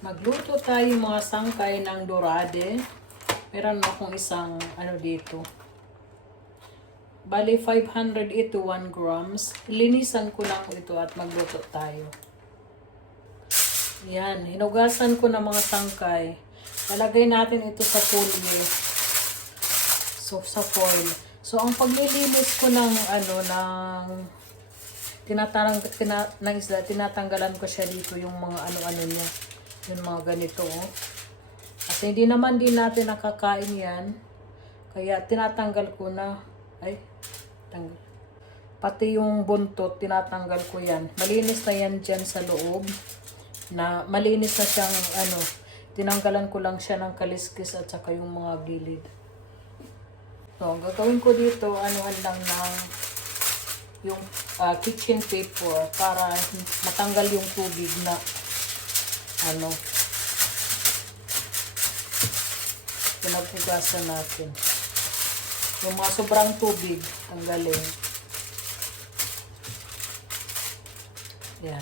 Magluto tayo mga sangkay ng dorade. Meron akong isang dito. Bali 500 ito 1 grams. Linisan ko lang ito at magluto tayo. Yan, hinugasan ko ng mga sangkay. Lalagay natin ito sa foil. So sa foil. So ang paglilinis ko ng tinatanggalan ko siya dito yung mga ano niya. Yung mga ganito, oh. Kasi hindi naman din natin nakakain yan. Kaya tinatanggal ko na. Ay, tanggal. Pati yung buntot, tinatanggal ko yan. Malinis na yan dyan sa loob. Malinis na siyang, tinanggalan ko lang siya ng kaliskis at saka yung mga gilid. So, ang gagawin ko dito, anuhan lang ng yung kitchen paper para matanggal yung tubig na pinaghugasan natin. Yung mga sobrang tubig, tanggalin. Yan.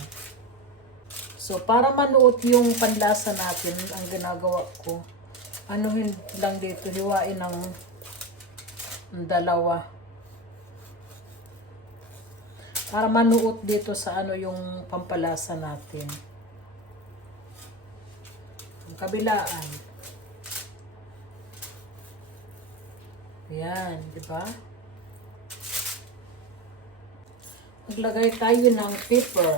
So, para manuot yung panlasa natin, ang ginagawa ko, anuhin lang dito, hiwain ng dalawa. Para manuot dito sa yung pampalasa natin. Kabilaan. Ayan, di ba? Maglagay tayo ng pepper.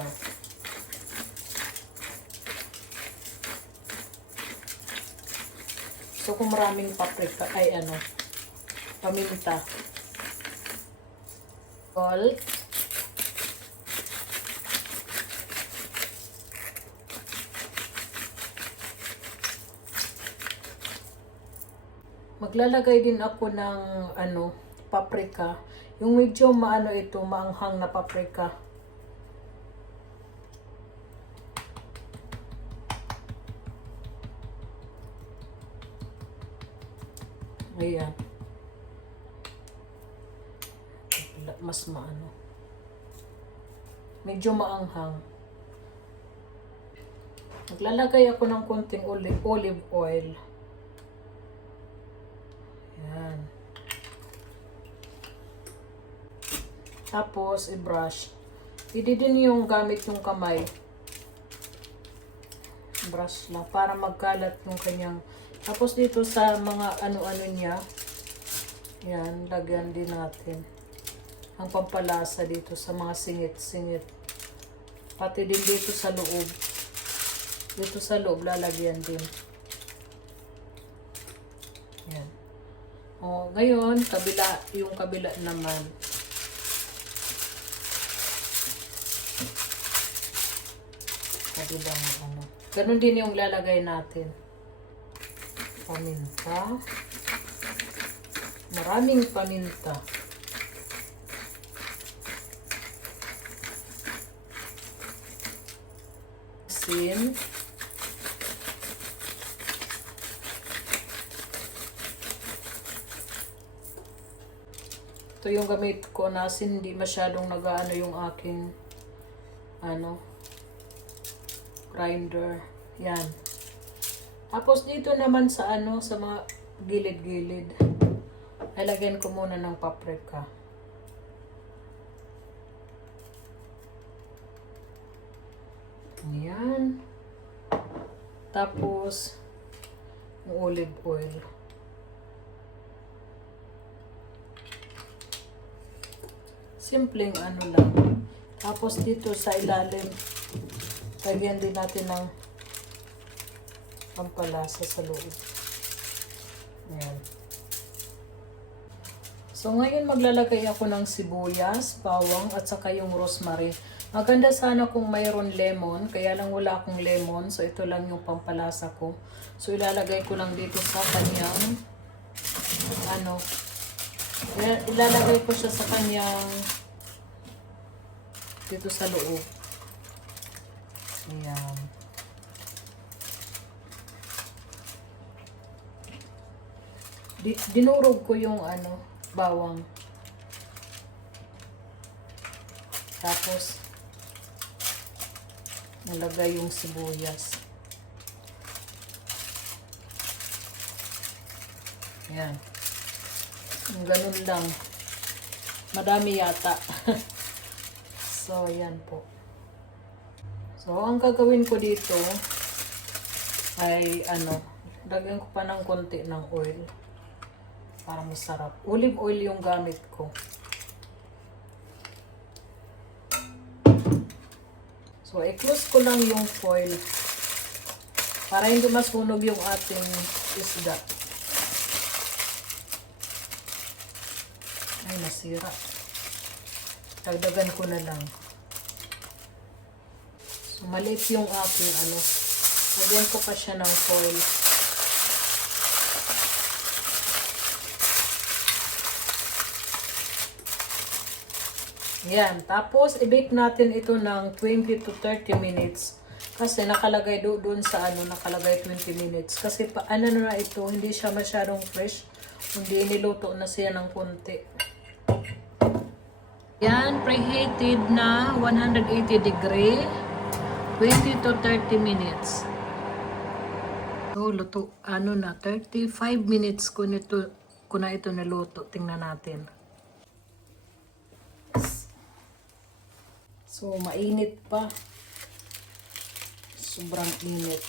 So, kung maraming paprika, paminta. Salt. Maglalagay din ako ng paprika. Yung medyo maanghang na paprika. Ayan. Mas medyo maanghang. Maglalagay ako ng konting olive oil. Yan. Tapos, i-brush. Hindi din yung gamit yung kamay. Brush lang para magkalat yung kanyang. Tapos dito sa mga ano-ano niya. Yan, lagyan din natin. Ang pampalasa dito sa mga singit-singit. Pati din dito sa loob. Dito sa loob, lalagyan din. Yan. O, ngayon, yung kabila naman. Kabilang Ganun din yung lalagay natin. Paminta. Maraming paminta. Asin. Ito yung gamit ko na asin, hindi masyadong nagaano yung aking grinder. Yan. Tapos dito naman sa sa mga gilid-gilid. Ilagyan ko muna ng paprika. Yan. Tapos yung olive oil. Simpleng lang. Tapos dito sa ilalim, lagyan din natin ng pampalasa sa loob. Ayan. So ngayon maglalagay ako ng sibuyas, bawang, at saka yung rosemary. Maganda sana kung mayroon lemon, kaya lang wala akong lemon. So ito lang yung pampalasa ko. So ilalagay ko lang dito sa kanyang ilalagay ko siya sa kanyang dito sa loob. Ayan. Dinurog ko yung bawang. Tapos nalagay yung sibuyas. Yan. Yung ganun lang. Madami yata. So, yan po. So, ang gagawin ko dito ay lagyan ko pa ng konti ng oil para masarap. Olive oil yung gamit ko. So, i-close ko lang yung foil para hindi masunog yung ating isda. Ay, nasira. Dagdagan ko na lang. So, maliit yung aking lagyan ko pa siya ng foil. Yan. Tapos, i-bake natin ito ng 20 to 30 minutes. Kasi nakalagay doon sa nakalagay 20 minutes. Kasi na ito, hindi siya masyadong fresh. Hindi niluto na siya ng konti. Yan, preheated na 180 degree. 20 to 30 minutes. So, luto, 35 minutes ko na ito niluto. Tingnan natin. So, mainit pa. Sobrang init.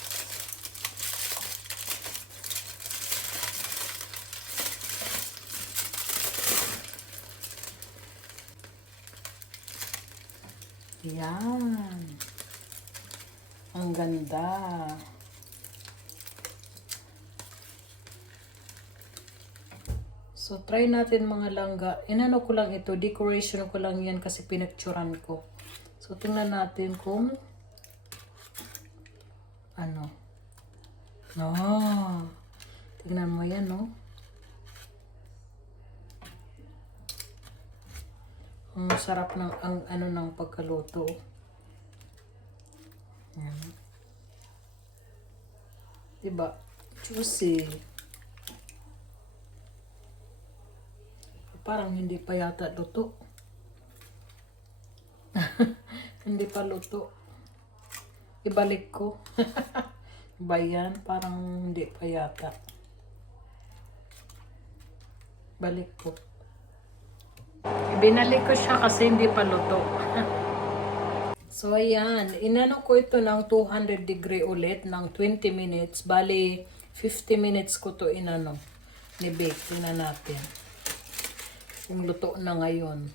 Yan. Ang ganda. So, try natin mga langga. Inano ko lang ito. Decoration ko lang yan kasi pinacturan ko. So, tingnan natin kung tingnan mo yan, no? Ang sarap ng ng pagkaluto. Yan. Diba? Juicy. Parang hindi pa yata luto. Hindi pa luto. Ibalik ko. Bayan, parang hindi pa yata. Balik ko. Binalik ko siya kasi hindi pa luto. So, ayan. Inano ko ito ng 200 degree ulit ng 20 minutes. Bali, 50 minutes ko to ni-bake. Tingnan natin. Kung luto na ngayon.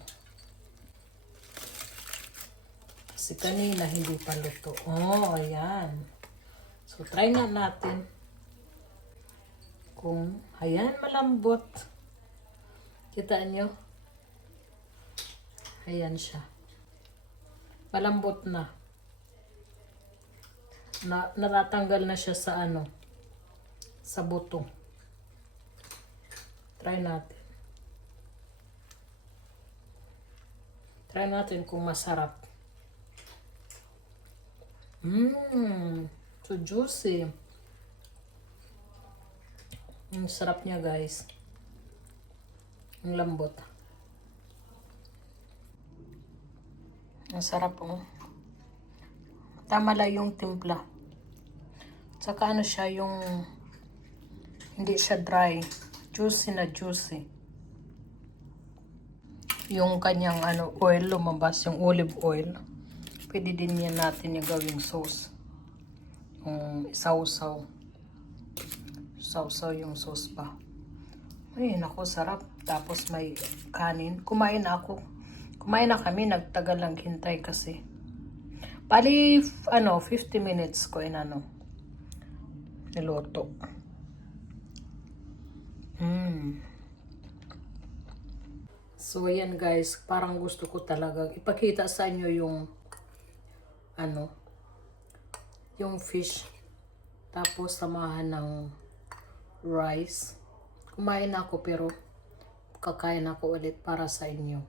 Kasi kanina hindi pa luto. Oh, ayan. So, try nga natin. Kung, ayan, malambot. Kita nyo? Ayan siya. Malambot na. Natatanggal na siya sa sa buto. Try natin. Try natin kung masarap. So juicy. Ang sarap niya, guys. Ang lambot. Ang sarap, oh. Tama lang yung timpla. Tsaka siya yung hindi siya dry. Juicy na juicy. Yung kanyang oil lumabas, yung olive oil. Pwede din yan natin yung gawing sauce. Sausaw. Sausaw yung sauce pa. Ay, naku, sarap. Tapos may kanin. Kumain na kami. Nagtagal lang hintay kasi. Bali, 50 minutes ko niluto. So, ayan guys. Parang gusto ko talaga ipakita sa inyo yung yung fish. Tapos, samahan ng rice. Kumain ako pero kakain ako ulit para sa inyo.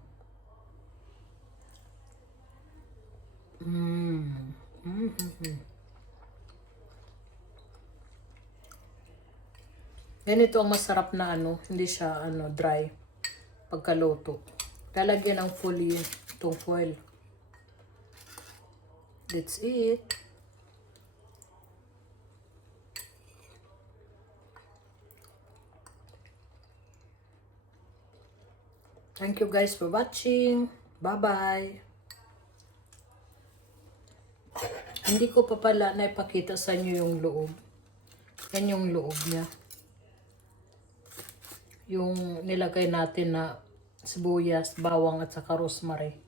Ganito ang masarap na hindi siya dry pagkaluto. Lalagyan ng itong foil. That's it. Thank you guys for watching. Bye-bye. Hindi ko pa pala naipakita sa inyo yung loob. Yan yung loob niya. Yung nilagay natin na sibuyas, bawang at saka rosemary.